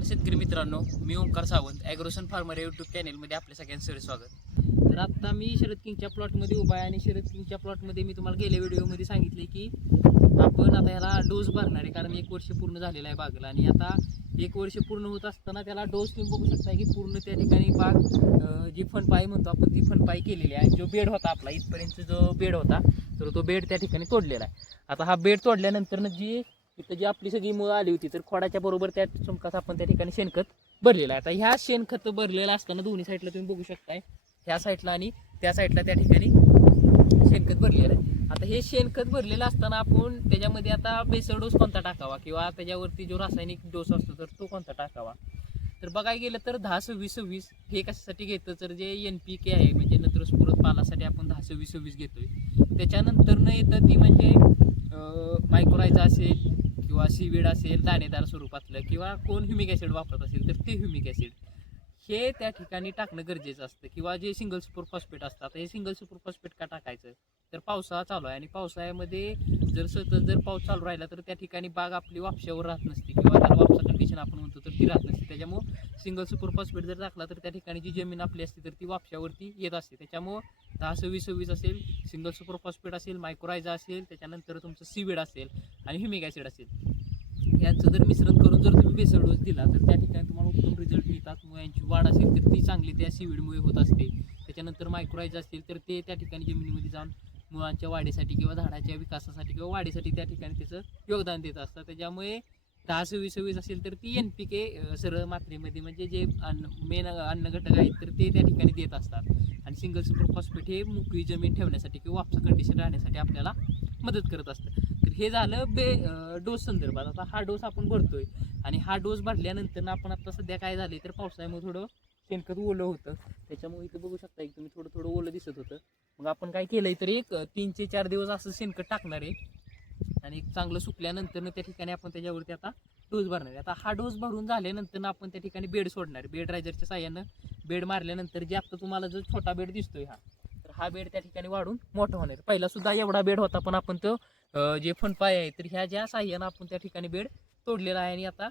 तर शेतकरी मित्रांनो मी ओंकार सावंत ॲग्रोसन फार्मर यूट्यूब चॅनेलमध्ये आपल्या सगळ्यांचं स्वागत. तर आत्ता मी शरद किंगच्या प्लॉटमध्ये उभा आहे आणि शरद किंगच्या प्लॉटमध्ये मी तुम्हाला गेल्या व्हिडिओमध्ये सांगितले की आपण आता ह्याला डोस भरणार आहे कारण एक वर्ष पूर्ण झालेला आहे बागला. आणि आता एक वर्ष पूर्ण होत असताना त्याला डोस तुम्ही बघू शकता की पूर्ण त्या ठिकाणी बाग जी फनपाई म्हणतो आपण ती फनपाई केलेली आहे. जो बेड होता आपला इथपर्यंत जो बेड होता तर तो बेड त्या ठिकाणी तोडलेला आहे. आता हा बेड तोडल्यानंतरनं जी तिथं जी आपली सगळी मुळं आली होती तर खोडाच्या बरोबर त्या चुमकास आपण त्या ठिकाणी शेणखत भरलेलं आहे. आता ह्या शेणखत भरलेलं असताना दोन्ही साईडला तुम्ही बघू शकताय. ह्या साईडला आणि त्या साईडला त्या ठिकाणी शेणखत भरलेलं आहे. आता हे शेणखत भरलेलं असताना आपण त्याच्यामध्ये आता बेसळ डोस कोणता टाकावा? किंवा त्याच्यावरती जो रासायनिक डोस असतो तर तो कोणता टाकावा? तर बघायला गेलं तर दहा सव्वीस सव्वीस हे कशासाठी घेतं? तर जे एन पी के आहे म्हणजे नंतर स्फुरत पालासाठी आपण दहा सव्वीस सव्वीस घेतोय. त्याच्यानंतर न येतं ती म्हणजे मायक्रोरायझा असेल किंवा असेल दाणेदार स्वरूपातलं किंवा कोण ह्युमिक ॲसिड वापरत असेल तर ते ह्युमिक ॲसिड हे त्या ठिकाणी टाकणं गरजेचं असतं किंवा जे सिंगल सुपर फॉस्फेट असतात हे सिंगल सुपर फॉस्फेट का टाकायचं? तर पावसाळा चालू आहे आणि पावसाळ्यामध्ये जर सतत जर पाऊस चालू राहिला तर त्या ठिकाणी बाग आपली वापशावर राहत नसते किंवा त्याला वापसा कंडिशन आपण म्हणतो तर ती राहत नसते. त्याच्यामुळं सिंगल सुपर फॉस्फेट जर टाकला तर त्या ठिकाणी जी जमीन आपली असते तर ती वापशावरती येत असते. त्याच्यामुळं दहा सव्वीस सव्वीस असेल सिंगल सुपर फॉस्फेट असेल मायक्रोरायझा असेल त्याच्यानंतर तुमचं सीविड असेल आणि ह्युमिक ॲसिड असेल. यांचं जर मिश्रण करून जर तुम्ही बेसळ डोस दिला तर त्या ठिकाणी तुम्हाला उत्तम रिझल्ट मिळतात. मुळ्यांची वाढ असेल तर ती चांगली त्या सीविडमुळे होत असते. त्याच्यानंतर मायक्रोराईज असतील तर ते त्या ठिकाणी जमिनीमध्ये जाऊन मुळांच्या वाढीसाठी किंवा झाडाच्या विकासासाठी किंवा वाढीसाठी त्या ठिकाणी त्याचं योगदान देत असतं त्याच्यामुळे दहा सव्वीस सव्वीस असेल तर ती एन पी के सरळ मात्रेमध्ये म्हणजे जे अन्न मेन अन्न घटक आहेत तर ते त्या ठिकाणी देत असतात. आणि सिंगल सुपर फॉस्फेट हे मोकळी जमीन ठेवण्यासाठी किंवा वापस कंडिशन राहण्यासाठी आपल्याला मदत करत असतं. तर हे झालं बे डोस संदर्भात. आता हा डोस आपण भरतोय आणि हा डोस भरल्यानंतर आपण आता सध्या काय झाले तर पावसाळ्यामुळे थोडं शेणखत ओलं होतं. त्याच्यामुळे इथं बघू शकता की तुम्ही थोडं थोडं ओलं दिसत होतं. मग आपण काय केलंय तर एक तीनशे तीन ते चार दिवस असं शेणखत टाकणार आहे. आणि एक चांगलं सुकल्यानंतर त्या ठिकाणी आपण त्याच्यावरती आता डोस भरणार आहे. आता हा डोस भरून झाल्यानंतर आपण त्या ठिकाणी बेड सोडणार बेड रायझरच्या साह्यानं बेड मारल्यानंतर जे आता तुम्हाला जो छोटा बेड दिसतोय हा हा बेड त्या ठिकाणी वाढून मोठा होणार पहिला सुद्धा एवढा बेड होता पण आपण तो जे फनपाय आहे तर ह्या ज्या साह्यानं आपण त्या ठिकाणी बेड तोडलेला आहे आणि आता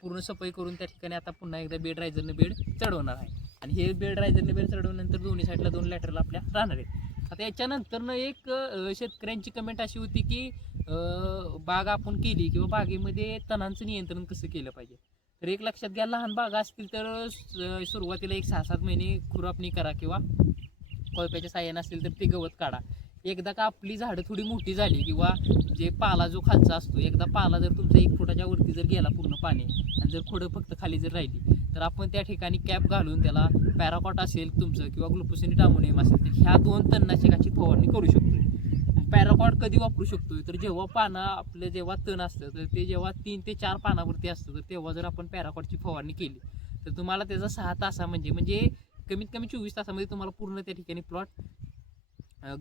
पूर्ण सफाई करून त्या ठिकाणी आता पुन्हा एकदा बेड रायझरने बेड चढवणार आहे. आणि हे बेड रायझरने बेड चढवल्यानंतर दोन्ही साईडला दोन लॅटरला आपल्या राहणार आहेत. आता याच्यानंतरनं एक शेतकऱ्यांची कमेंट अशी होती की बाग आपण केली किंवा बागेमध्ये तणांचं नियंत्रण कसं केलं पाहिजे? तर एक लक्षात घ्या लहान बागा असतील तर सुरुवातीला एक सहा सात महिने खुरापणी करा किंवा कोळप्याच्या साह्यानं असेल तर ते गवत काढा. एकदा का आपली झाडं थोडी मोठी झाली किंवा जे पाला जो खालचा असतो एकदा पाला जर तुमचा एक फुटाच्या वरती जर गेला पूर्ण पाणी आणि जर खोडं फक्त खाली जर राहिली तर आपण त्या ठिकाणी कॅप घालून त्याला पॅराकॉट असेल तुमचं किंवा ग्लुकोसिनी टामोनियम असेल तर ह्या दोन तणनाशकाची फवारणी करू शकतो पॅराकॉट कधी वापरू शकतो तर जेव्हा पानं आपलं जेव्हा तण असतं तर ते जेव्हा तीन ते चार पानावरती असतं तर तेव्हा जर आपण पॅराकॉटची फवारणी केली तर तुम्हाला त्याचा सहा तासा म्हणजे म्हणजे कमीत कमी चोवीस तासामध्ये तुम्हाला पूर्ण त्या ठिकाणी प्लॉट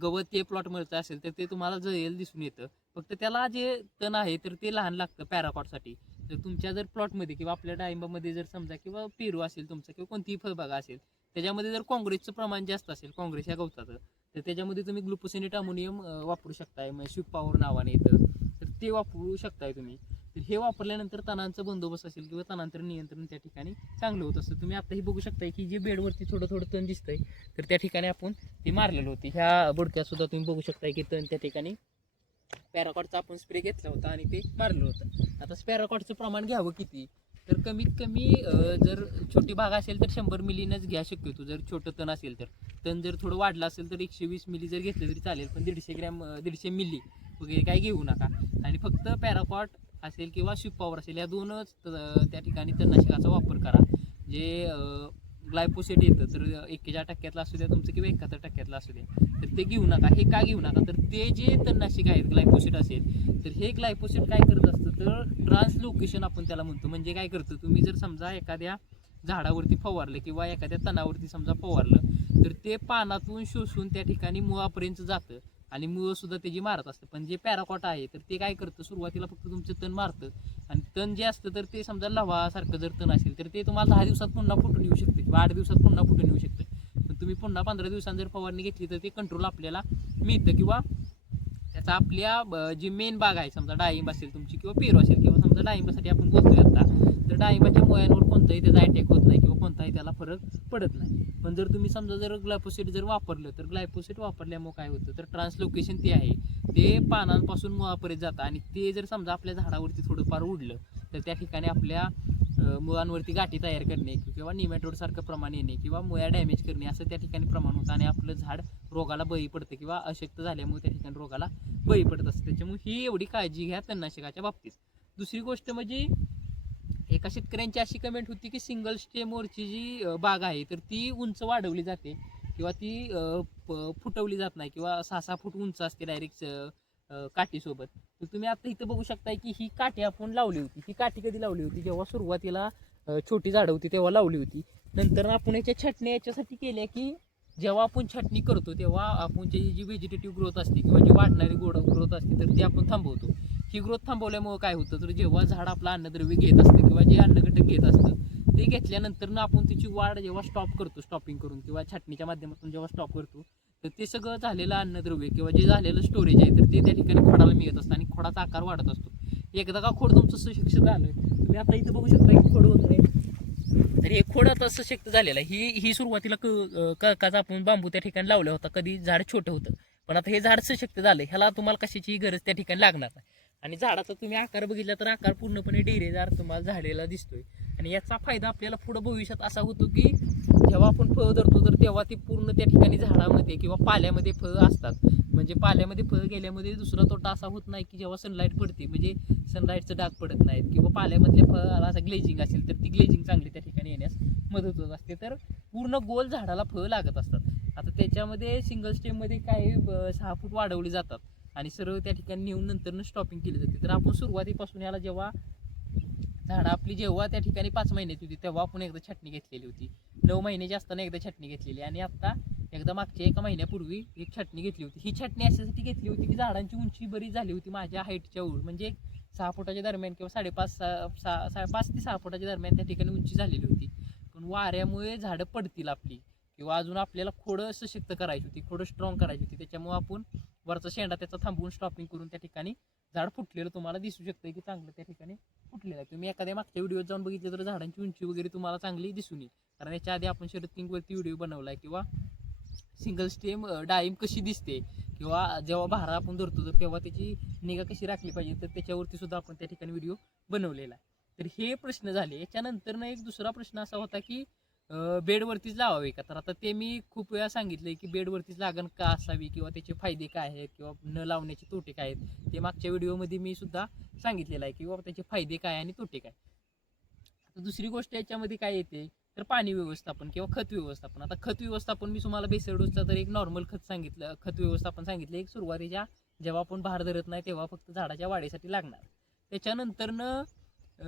गवत ते प्लॉट मिळतं असेल तर ते तुम्हाला जळेल दिसून येतं. फक्त त्याला जे तण आहे तर ते लहान लागतं पॅराकॉटसाठी. तर तुमच्या जर प्लॉटमध्ये किंवा आपल्या डाळिंबामध्ये जर समजा किंवा पेरू असेल तुमचा किंवा कोणतीही फळबागा असेल त्याच्यामध्ये जर काँग्रेसचं प्रमाण जास्त असेल काँग्रेस या गवताचं तर त्याच्यामध्ये तुम्ही ग्लुकोसिनेट अमोनियम वापरू शकताय. म्हणजे शिप पॉवर नावाने येतं. तर ते वापरू शकताय तुम्ही. तर हे वापरल्यानंतर तणांचा बंदोबस्त असेल किंवा तणांतर नियंत्रण त्या ठिकाणी चांगलं होत असतं. तुम्ही आताही बघू शकताय की जे बेडवरती थोडं थोडं तण दिसतंय तर त्या ठिकाणी आपण ते मारलेलं होते. ह्या बुडक्यात सुद्धा तुम्ही बघू शकताय की तण त्या ठिकाणी पॅराकॉटचा आपण स्प्रे घेतला होता आणि ते मारलं होतं. आता पॅराकॉटचं प्रमाण घ्यावं किती? तर कमीत कमी जर छोटी भाग असेल तर शंभर मिलीनंच घ्या शक्यतो. जर छोटं तण असेल तर. तण जर थोडं वाढलं असेल तर एकशे वीस मिली जर घेतलं तरी चालेल. पण दीडशे ग्रॅम दीडशे मिली वगैरे काही घेऊ नका. आणि फक्त पॅराकॉट असेल किंवा शिप पॉवर असेल या दोनच त्या ठिकाणी तणनाशकाचा वापर करा. जे ग्लायपोसेट येतं तर एक्केचाळीस टक्क्यातलं असू द्या तुमचं किंवा एकाहत्तर टक्क्यातलं असू द्या तर ते घेऊ नका. हे का घेऊ नका? तर ते जे तणनाशक आहेत ग्लायपोसेट असेल तर हे ग्लायपोसेट काय करत असतं? तर ट्रान्सलोकेशन आपण त्याला म्हणतो. म्हणजे काय करतं? तुम्ही जर समजा एखाद्या झाडावरती फवारलं किंवा एखाद्या तणावरती समजा फवारलं तर ते पानातून शोषून त्या ठिकाणी मुळापर्यंत जातं. आणि मुळं सुद्धा त्याची मारत असतं. पण जे पॅराकॉट आहे तर ते काय करतं? सुरुवातीला फक्त तुमचं तण मारतं. आणि तण जे असतं तर ते समजा लव्हासारखं जर तण असेल तर ते तुम्हाला दहा दिवसात पुन्हा फुटून येऊ शकते. किंवा आठ दिवसात पुन्हा फुटून येऊ शकते. पण तुम्ही पुन्हा पंधरा दिवसांनी जर फवारणी घेतली तर ते कंट्रोल आपल्याला मिळतं. किंवा त्याचा आपल्या ब- जी मेन बाग आहे समजा डाळिंब असेल तुमची किंवा पेरू असेल किंवा समजा डाळिंबासाठी आपण बोलतोय आता तर डाळिंबाच्या मुळ्यांवर कोणताही त्याचा अटॅक होत नाही किंवा कोणताही त्याला फरक पडत नाही. पण जर तुम्ही समजा जर ग्लायपोसेट जर वापरलं तर ग्लायपोसेट वापरल्यामुळे काय होतं? तर ट्रान्सलोकेशन ते आहे. ते पानांपासून मुळापर्यंत जातं आणि ते जर समजा आपल्या झाडावरती थोडंफार उडलं तर त्या ठिकाणी आपल्या मुळांवरती गाठी तयार करणे किंवा निमॅटोड सारखं प्रमाण येणे किंवा मुळ्या डॅमेज करणे असं त्या ठिकाणी प्रमाण होतं आणि आपलं झाड रोगाला बळी पडतं किंवा अशक्त झाल्यामुळे त्या ठिकाणी रोगाला बळी पडत असतं. त्याच्यामुळे ही एवढी काळजी घ्या तणनाशकाच्या बाबतीत. दुसरी गोष्ट म्हणजे एका शेतकऱ्यांची अशी कमेंट होती की सिंगल स्टेमवरची जी बाग आहे तर ती उंच वाढवली जाते किंवा ती प- फुटवली जात नाही किंवा सहा सहा फूट उंच असते डायरेक्ट काठीसोबत. तर तुम्ही आता इथं बघू शकताय की ही काठी आपण लावली होती. ही काठी कधी लावली होती? जेव्हा सुरुवातीला छोटी झाडं होती तेव्हा लावली होती. नंतर आपण याच्या छटण्या याच्यासाठी केल्या की जेव्हा आपण छटणी करतो तेव्हा आपण जी जी व्हेजिटेटिव्ह ग्रोथ असते किंवा जी वाढणारी गोड ग्रोथ असते तर ती आपण थांबवतो. ही ग्रोथ थांबवल्यामुळे काय होतं? तर जेव्हा झाड आपलं अन्नद्रव्य घेत असतं किंवा जे अन्नघटक घेत असतं ते घेतल्यानंतर आपण तिची वाढ जेव्हा स्टॉप करतो स्टॉपिंग करून किंवा छाटणीच्या माध्यमातून जेव्हा स्टॉप करतो तर ते सगळं झालेलं अन्नद्रव्य किंवा जे झालेलं स्टोरेज आहे तर ते त्या ठिकाणी खोडाला मिळत असतं आणि खोडाचा आकार वाढत असतो. एकदा का खोड तुमचं सुशिक्षित झालं तुम्ही आता इथं बघू शकता की खोड होत तर हे खोड आता सशक्त झालेलं आहे. ही ही सुरुवातीला क काचा आपण बांबू त्या ठिकाणी लावला होता. कधी झाड छोटं होतं. पण आता हे झाड सशक्त झालं ह्याला तुम्हाला कशाची गरज त्या ठिकाणी लागणार नाही. आणि झाडाचा तुम्ही आकार बघितला तर आकार पूर्णपणे डेरेदार तुम्हाला झालेला दिसतोय. आणि याचा फायदा आपल्याला पुढं भविष्यात असा होतो की जेव्हा आपण फळ धरतो तर तेव्हा ते पूर्ण त्या ठिकाणी झाडामध्ये किंवा पाल्यामध्ये फळं असतात. म्हणजे पाल्यामध्ये फळं गेल्यामध्ये दुसरा तोटा असा होत नाही की जेव्हा सनलाईट पडते. म्हणजे सनलाईटचं डाग पडत नाहीत किंवा पाल्यामधल्या फळाला असं ग्लेजिंग असेल तर ती ग्लेजिंग चांगली त्या ठिकाणी येण्यास मदत होत असते. तर पूर्ण गोल झाडाला फळं लागत असतात. आता त्याच्यामध्ये सिंगल स्टेममध्ये काही सहा फूट वाढवली जातात. आणि सरळ त्या ठिकाणी नेऊन नंतर स्टॉपिंग केली जाते. तर आपण सुरुवातीपासून याला जेव्हा झाडं आपली जेव्हा त्या ठिकाणी पाच महिन्याची होती तेव्हा आपण एकदा छटणी घेतलेली होती. नऊ महिन्याची असताना एकदा छटणी घेतलेली. आणि आता एकदा मागच्या एका महिन्यापूर्वी एक छटणी घेतली होती. ही छटणी अशासाठी घेतली होती की झाडांची उंची बरीच झाली होती माझ्या हाईटच्या वर म्हणजे सहा फुटाच्या दरम्यान किंवा साडेपाच सहा सहा सहा पाच ते सहा फुटाच्या दरम्यान त्या ठिकाणी उंची झालेली होती. पण वाऱ्यामुळे झाडं पडतील आपली. किंवा अजून आपल्याला खोडं सशक्त करायची होती खोडं स्ट्रॉंग करायची होती. त्याच्यामुळे आपण वरचा शेंडा त्याचा थांबवून स्टॉपिंग करून त्या ठिकाणी झाड फुटलेलं तुम्हाला दिसू शकतं की चांगलं त्या ठिकाणी फुटलेलं आहे. तुम्ही एखाद्या मागच्या व्हिडिओत जाऊन बघितलं तर झाडांची उंची वगैरे तुम्हाला चांगली दिसून येईल. कारण याच्या आधी आपण शरद किंगवरती व्हिडिओ बनवलाय किंवा सिंगल स्टेम डाळिंब कशी दिसते किंवा जेव्हा भारा आपण धरतो तर तेव्हा त्याची निगा कशी राखली पाहिजे तर त्याच्यावरती सुद्धा आपण त्या ठिकाणी व्हिडिओ बनवलेला आहे. तर हे प्रश्न झाले. याच्यानंतर ना एक दुसरा प्रश्न असा होता की बेडवरतीच लावावे का? तर आता ते मी खूप वेळा सांगितलंय की बेडवरतीच लागण का असावी किंवा त्याचे फायदे काय आहेत किंवा न लावण्याचे तोटे काय आहेत ते मागच्या व्हिडिओमध्ये मी सुद्धा सांगितलेलं आहे की बाबा त्याचे फायदे काय आणि तोटे काय. आता दुसरी गोष्ट याच्यामध्ये काय येते तर पाणी व्यवस्थापन किंवा खत व्यवस्थापन. आता खत व्यवस्थापन मी तुम्हाला बेसरडोसचा तर एक नॉर्मल खत सांगितलं खत व्यवस्थापन सांगितलं. एक सुरुवातीच्या जेव्हा आपण भार धरत नाही तेव्हा फक्त झाडाच्या वाढीसाठी लागणार. त्याच्यानंतरनं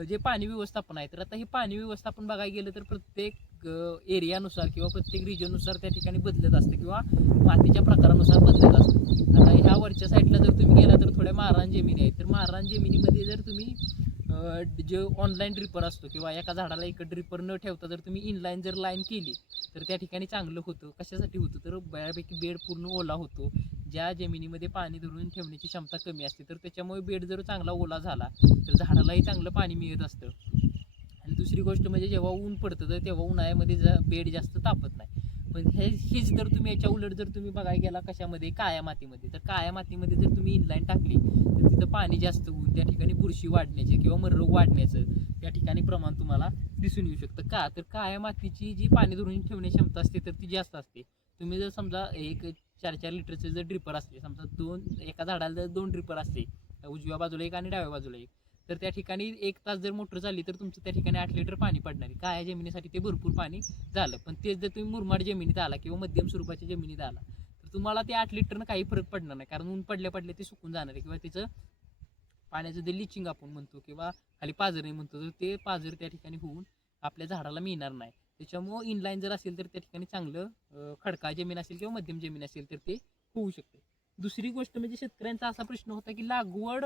जे पाणी व्यवस्थापन आहे तर आता हे पाणी व्यवस्थापन बघायला गेलं तर प्रत्येक एरियानुसार किंवा प्रत्येक रिजननुसार त्या ठिकाणी बदलत असतं किंवा मातीच्या प्रकारानुसार बदलत असतं. आता ह्या वरच्या साईडला जर तुम्ही गेला तर थोड्या माररान जमिनी आहेत. तर माररान जमिनीमध्ये जर तुम्ही जे ऑनलाईन ड्रिपर असतो किंवा एका झाडाला एक ड्रिपर न ठेवता जर तुम्ही इनलाईन जर लाईन केली तर त्या ठिकाणी चांगलं होतं. कशासाठी होतं? तर बऱ्यापैकी बेड पूर्ण ओला होतो. ज्या जमिनीमध्ये पाणी धरून ठेवण्याची क्षमता कमी असते तर त्याच्यामुळे बेड जर चांगला ओला झाला तर झाडालाही चांगलं पाणी मिळत असतं. आणि दुसरी गोष्ट म्हणजे जेव्हा ऊन पडतं तर तेव्हा उन्हाळ्यामध्ये जा बेड जास्त तापत नाही. पण हे हेच जर तुम्ही याच्या उलट जर तुम्ही बघायला गेला कशामध्ये काळ्या मातीमध्ये तर काळ्या मातीमध्ये जर तुम्ही इनलाईन टाकली तर तिथं पाणी जास्त होऊन त्या ठिकाणी बुरशी वाढण्याचे किंवा मररोग वाढण्याचं त्या ठिकाणी प्रमाण तुम्हाला दिसून येऊ शकतं. का? तर काळ्या मातीची जी पाणी धरून ठेवण्याची क्षमता असते तर ती जास्त असते. तुम्ही जर समजा एक चार चार लिटरचे जर ड्रिपर असते समजा दोन एका झाडाला जर दोन ड्रिपर असते उजव्या बाजूला एक आणि डाव्या बाजूला एक तर त्या ठिकाणी एक तास जर मोटर झाली तर तुमचं त्या ठिकाणी आठ लिटर पाणी पडणार आहे. काय जमिनीसाठी ते भरपूर पाणी झालं. पण तेच जर तुम्ही मुरमाड जमिनीत आला किंवा मध्यम स्वरूपाच्या जमिनीत आला तर तुम्हाला ते आठ लिटरनं काही फरक पडणार नाही. कारण ऊन पडल्या पडल्या ते सुकून जाणार आहे. किंवा त्याचं पाण्याचं जे लिचिंग आपण म्हणतो किंवा खाली पाजरणी म्हणतो तर ते पाजर त्या ठिकाणी होऊन आपल्या झाडाला मिळणार नाही. त्याच्यामुळं इनलाईन जर असेल तर त्या ठिकाणी चांगलं खडका खडकाळ जमीन असेल किंवा मध्यम जमीन असेल तर ते होऊ शकते. दुसरी गोष्ट म्हणजे शेतकऱ्यांचा असा प्रश्न होता की लागवड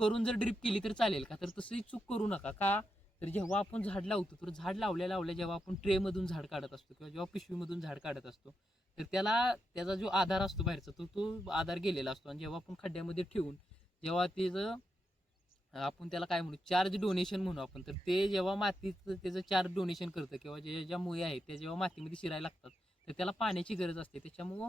करून जर ड्रिप केली तर चालेल का? तर तसंही चूक करू नका. का? तर जेव्हा आपण झाड लावतो तर झाड लावल्या लावल्या जेव्हा आपण ट्रेमधून झाड काढत असतो किंवा जेव्हा पिशवीमधून झाड काढत असतो तर त्याला त्याचा जो आधार असतो बाहेरचा तो तो आधार गेलेला असतो. आणि जेव्हा आपण खड्ड्यामध्ये ठेवून जेव्हा त्याचं आपण त्याला काय म्हणू चार्ज डोनेशन म्हणू आपण तर ते जेव्हा मातीचं त्याचं चार्ज डोनेशन करतं किंवा जे ज्या मुळे आहेत त्या जेव्हा मातीमध्ये शिरायला लागतात तर त्याला पाण्याची गरज असते. त्याच्यामुळं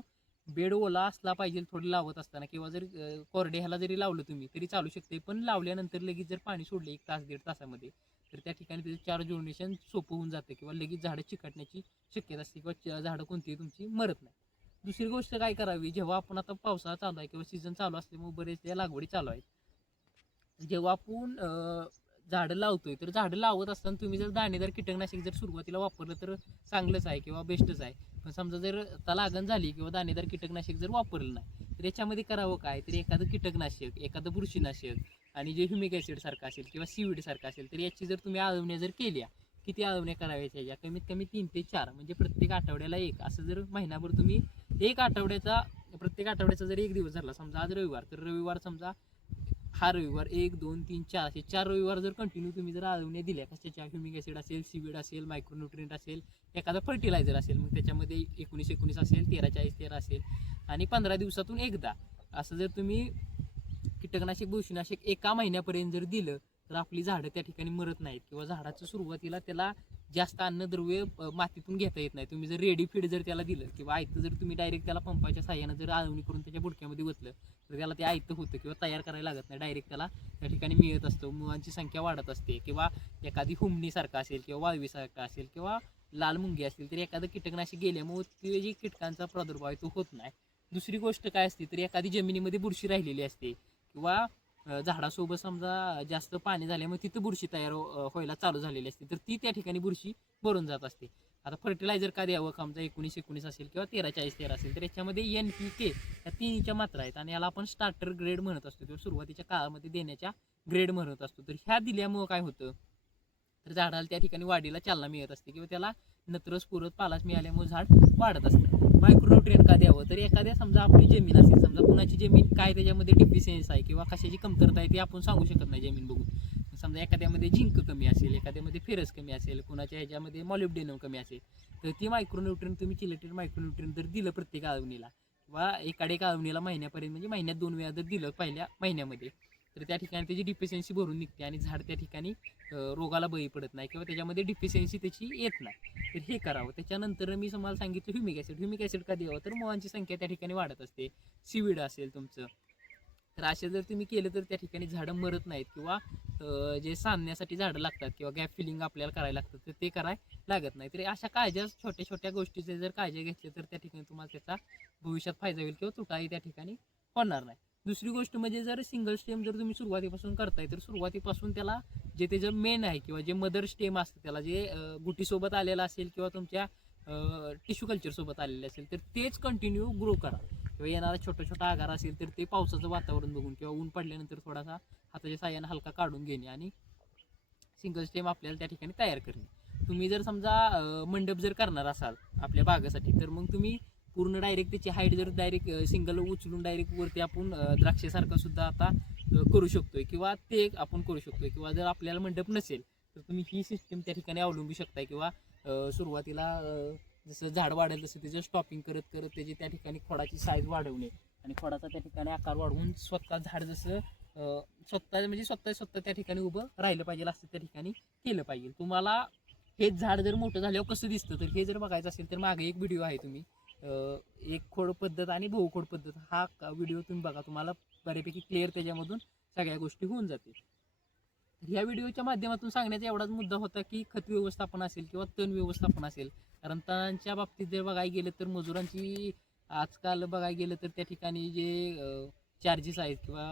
बेड ओला असला पाहिजे थोडं लावत असताना किंवा जर कोरडे ह्याला जरी लावलं तुम्ही तरी चालू शकते पण लावल्यानंतर लगेच जर पाणी सोडले एक तास दीड तासामध्ये तर त्या ठिकाणी त्याचं चार्ज डोनेशन सोपं होऊन जातं किंवा लगेच झाडं चिकटण्याची शक्यता असते किंवा च- झाडं कोणतीही तुमची मरत नाही. दुसरी गोष्ट काय करावी? जेव्हा आपण आता पावसाळा चालू आहे किंवा सीझन चालू असल्यामुळे बरेच त्या लागवडी चालू आहेत. जेव्हा आपण झाडं लावतोय तर झाडं लावत असताना तुम्ही जर दाणेदार कीटकनाशक जर सुरुवातीला वापरलं तर चांगलंच आहे किंवा बेस्टच आहे. पण समजा जर आता लागण झाली किंवा दाणेदार कीटकनाशक जर वापरलं नाही तर याच्यामध्ये करावं काय? तर एखादं कीटकनाशक एखादं बुरशीनाशक आणि जे ह्युमिक ॲसिड सारखं असेल किंवा सीविड सारखं असेल तर याची जर तुम्ही आळवण्या जर केल्या किती आळवण्या कराव्याच्या याच्या कमीत कमी तीन ते चार म्हणजे प्रत्येक आठवड्याला एक. असं जर महिनाभर तुम्ही एक आठवड्याचा प्रत्येक आठवड्याचा जर एक दिवस झाला समजा आज रविवार तर रविवार समजा हा रविवार एक दोन तीन चार असे चार रविवार जर कंटिन्यू तुम्ही जर आळवण्या दिल्या कशाच्या ह्युमिक ॲसिड असेल सीविड असेल मायक्रोन्युट्रिएंट असेल एखादं फर्टिलायझर असेल मग त्याच्यामध्ये एकोणीस एकोणीस असेल तेरा चाळीस तेरा असेल आणि पंधरा दिवसातून एकदा असं जर तुम्ही कीटकनाशक बुरशीनाशक एका महिन्यापर्यंत जर दिलं तर आपली झाडं त्या ठिकाणी मरत नाहीत किंवा झाडाचं सुरुवातीला त्याला जास्त अन्नद्रव्य मातीतून घेता येत नाही. तुम्ही जर रेडी फीड जर त्याला दिलं किंवा आयतं जर तुम्ही डायरेक्ट त्याला पंपाच्या साह्यानं जर आळवणी करून त्याच्या बुडक्यामध्ये ओतलं तर त्याला ते आयतं होतं किंवा तयार करायला लागत नाही. डायरेक्ट त्याला त्या ठिकाणी मिळत असतं. मुळांची संख्या वाढत असते. किंवा एखादी हुमणीसारखा असेल किंवा वाळवीसारखा असेल किंवा लाल मुंगी असतील तर एखादं कीटकनाशक गेल्यामुळे ते जी कीटकांचा प्रादुर्भाव आहे तो होत नाही. दुसरी गोष्ट काय असते तर एखादी जमिनीमध्ये बुरशी राहिलेली असते किंवा झाडासोबत समजा जास्त पाणी झाल्यामुळे तिथं बुरशी तयार हो-, व्हायला चालू झालेली असते. तर ती त्या ठिकाणी बुरशी भरून जात असते. आता फर्टिलायझर का द्यावं? समजा एकोणीस एकोणीस असेल किंवा तेरा चाळीस तेरा असेल तर याच्यामध्ये एन पी के या तिन्हीच्या मात्रा आहेत आणि याला आपण स्टार्टर ग्रेड म्हणत असतो. किंवा सुरुवातीच्या काळामध्ये देण्याच्या ग्रेड म्हणत असतो. तर ह्या दिल्यामुळं काय होतं? तर झाडाला त्या ठिकाणी वाढीला चालना मिळत असते किंवा त्याला नत्रस पुरत पालाच मिळाल्यामुळे झाड वाढत असतं. मायक्रोन्युट्रिएंट का द्यावं? तर एखाद्या समजा आपली जमीन असेल समजा कुणाची जमीन काय त्याच्यामध्ये डिफिशियन्स आहे किंवा कशाची कमतरता आहे ती आपण सांगू शकत नाही जमीन बघून. समजा एखाद्यामध्ये झिंक कमी असेल एखाद्यामध्ये फेरस कमी असेल कुणाच्या ह्याच्यामध्ये मॉलिब्डेनम कमी असेल तर ती मायक्रोन्युट्रिएंट तुम्ही चिलेटेड मायक्रोन्युट्रिएंट जर दिलं प्रत्येक आळवणीला किंवा एकाडे आळवणीला महिन्यापर्यंत म्हणजे महिन्यात दोन वेळा जर दिलं पहिल्या महिन्यामध्ये तर त्या ठिकाणी त्याची डिफिशियन्सी भरून निघते आणि झाड त्या ठिकाणी रोगाला बळी पडत नाही किंवा त्याच्यामध्ये डिफिशियन्सी त्याची येत नाही. तर हे करावं. त्याच्यानंतर मी तुम्हाला सांगितलं ह्युमिक ॲसिड ह्युमिक ॲसिड का द्यावं तर मुळांची संख्या त्या ठिकाणी वाढत असते. सीविड असेल तुमचं. तर असे जर तुम्ही केलं तर त्या ठिकाणी झाडं मरत नाहीत किंवा जे सांधण्यासाठी झाडं लागतात किंवा गॅप फिलिंग आपल्याला करायला लागतं तर ते करायला लागत नाही. तर अशा काळज्या छोट्या छोट्या गोष्टीचे जर काळजी घेतली तर त्या ठिकाणी तुम्हाला त्याचा भविष्यात फायदा होईल किंवा तुटाही त्या ठिकाणी होणार नाही. दुसरी गोष्ट म्हणजे जर सिंगल स्टेम जर तुम्ही सुरुवातीपासून करताय तर सुरुवातीपासून त्याला जे त्याचं मेन आहे किंवा जे मदर स्टेम असतं त्याला जे गुटीसोबत आलेलं असेल किंवा तुमच्या टिश्यू कल्चरसोबत आलेले असेल तर तेच कंटिन्यू ग्रो करा. किंवा येणारा छोटा छोटा आगार असेल तर ते पावसाचं वातावरण बघून किंवा ऊन पडल्यानंतर थोडासा हाताच्या साह्यानं हलका काढून घेणे आणि सिंगल स्टेम आपल्याला त्या ठिकाणी तयार करणे. तुम्ही जर समजा मंडप जर करणार असाल आपल्या बागेसाठी तर मग तुम्ही पूर्ण डायरेक्ट त्याची हाईट जर डायरेक्ट सिंगल उचलून डायरेक्ट वरती आपण द्राक्षेसारखं द्राक्षासारखं सुद्धा आता करू शकतोय. किंवा ते आपण करू शकतोय. किंवा जर आपल्याला मंडप नसेल तर तुम्ही ही सिस्टीम त्या ठिकाणी अवलंबू शकताय. किंवा सुरुवातीला जसं झाड वाढेल तसं त्याचं स्टॉपिंग करत करत त्याची त्या ठिकाणी खोडाची साईज वाढवणे आणि खोडाचा त्या ठिकाणी आकार वाढवून स्वतः झाड जसं स्वतः म्हणजे स्वतः स्वतः त्या ठिकाणी उभं राहिलं पाहिजे असं त्या ठिकाणी केलं पाहिजे. तुम्हाला हेच झाड जर मोठं झाल्यावर कसं दिसतं? तर हे जर बघायचं असेल तर मागे एक व्हिडिओ आहे तुम्ही. एक खोड पद्धत आणि बहुखोड पद्धत हा व्हिडिओ तुम्ही बघा तुम्हाला बऱ्यापैकी क्लिअर त्याच्यामधून सगळ्या गोष्टी होऊन जातील. या व्हिडिओच्या माध्यमातून सांगण्याचा एवढाच मुद्दा होता की खत व्यवस्थापन असेल किंवा तण व्यवस्थापन असेल. कारण तणांच्या बाबतीत जर बघायला गेलं तर मजुरांची आजकाल बघायला गेलं तर त्या ठिकाणी जे चार्जेस आहेत किंवा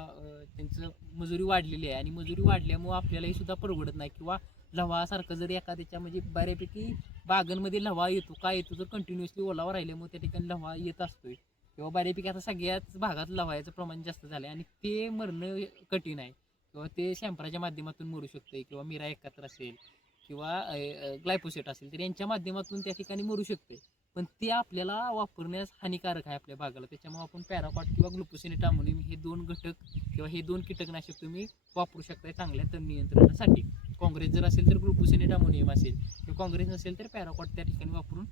त्यांचं मजुरी वाढलेली आहे. आणि मजुरी वाढल्यामुळं आपल्यालाही सुद्धा परवडत नाही किंवा लव्हासारखं जर एखाद्याच्या म्हणजे बऱ्यापैकी बागांमध्ये लव्हा येतो काय येतो जर कंटिन्युअसली ओलावा राहिल्यामुळे त्या ठिकाणी लव्हा येत असतोय. किंवा बऱ्यापैकी आता सगळ्याच भागात लव्हायचं प्रमाण जास्त झालं आहे आणि ते मरणं कठीण आहे. किंवा ते शॅम्पराच्या माध्यमातून मरू शकते किंवा मिरा एकत्र असेल किंवा ग्लायपोसेट असेल तर यांच्या माध्यमातून त्या ठिकाणी मरू शकते पण ते आपल्याला वापरण्यास हानिकारक आहे आपल्या भागाला. त्याच्यामुळे आपण पॅराकॉट किंवा ग्लुकोसिनेटामोनियम हे दोन घटक किंवा हे दोन कीटकनाशक तुम्ही वापरू शकताय चांगल्या तण नियंत्रणासाठी काँग्रेस जर असेल तर ग्लुकोसिनेट अमोनियम असेल. किंवा काँग्रेस नसेल तर पॅराकॉट त्या ठिकाणी वापरून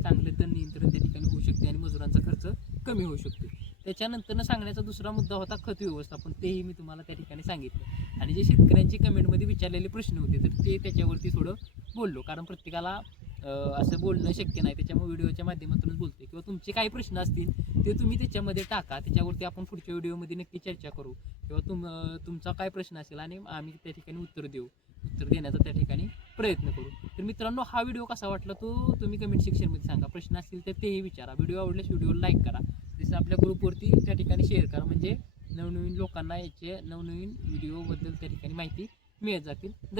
चांगलं तण नियंत्रण त्या ठिकाणी होऊ शकते आणि मजुरांचा खर्च कमी होऊ शकतो. त्याच्यानंतर सांगण्याचा दुसरा मुद्दा होता खत व्यवस्थापन. तेही मी तुम्हाला त्या ठिकाणी सांगितलं. आणि जे शेतकऱ्यांचे कमेंटमध्ये विचारलेले प्रश्न होते तर ते त्याच्यावरती थोडं बोललो. कारण प्रत्येकाला असं बोलणं शक्य नाही. त्याच्यामुळे व्हिडिओच्या माध्यमातूनच बोलते किंवा तुमचे काही प्रश्न असतील ते तुम्ही त्याच्यामध्ये टाका. त्याच्यावरती आपण पुढच्या व्हिडिओमध्ये नक्की चर्चा करू. किंवा तुम तुमचा काय प्रश्न असेल आणि आम्ही त्या ठिकाणी उत्तर देऊ. उत्तर देण्याचा त्या ठिकाणी प्रयत्न करू. तर मित्रांनो हा व्हिडिओ कसा वाटला तो तुम्ही कमेंट सेक्शनमध्ये सांगा. प्रश्न असतील तर तेही विचारा. व्हिडिओ आवडल्यास व्हिडिओला लाईक करा. जसं आपल्या ग्रुपवरती त्या ठिकाणी शेअर करा. म्हणजे नवनवीन लोकांना याचे नवनवीन व्हिडिओबद्दल त्या ठिकाणी माहिती मिळत जातील.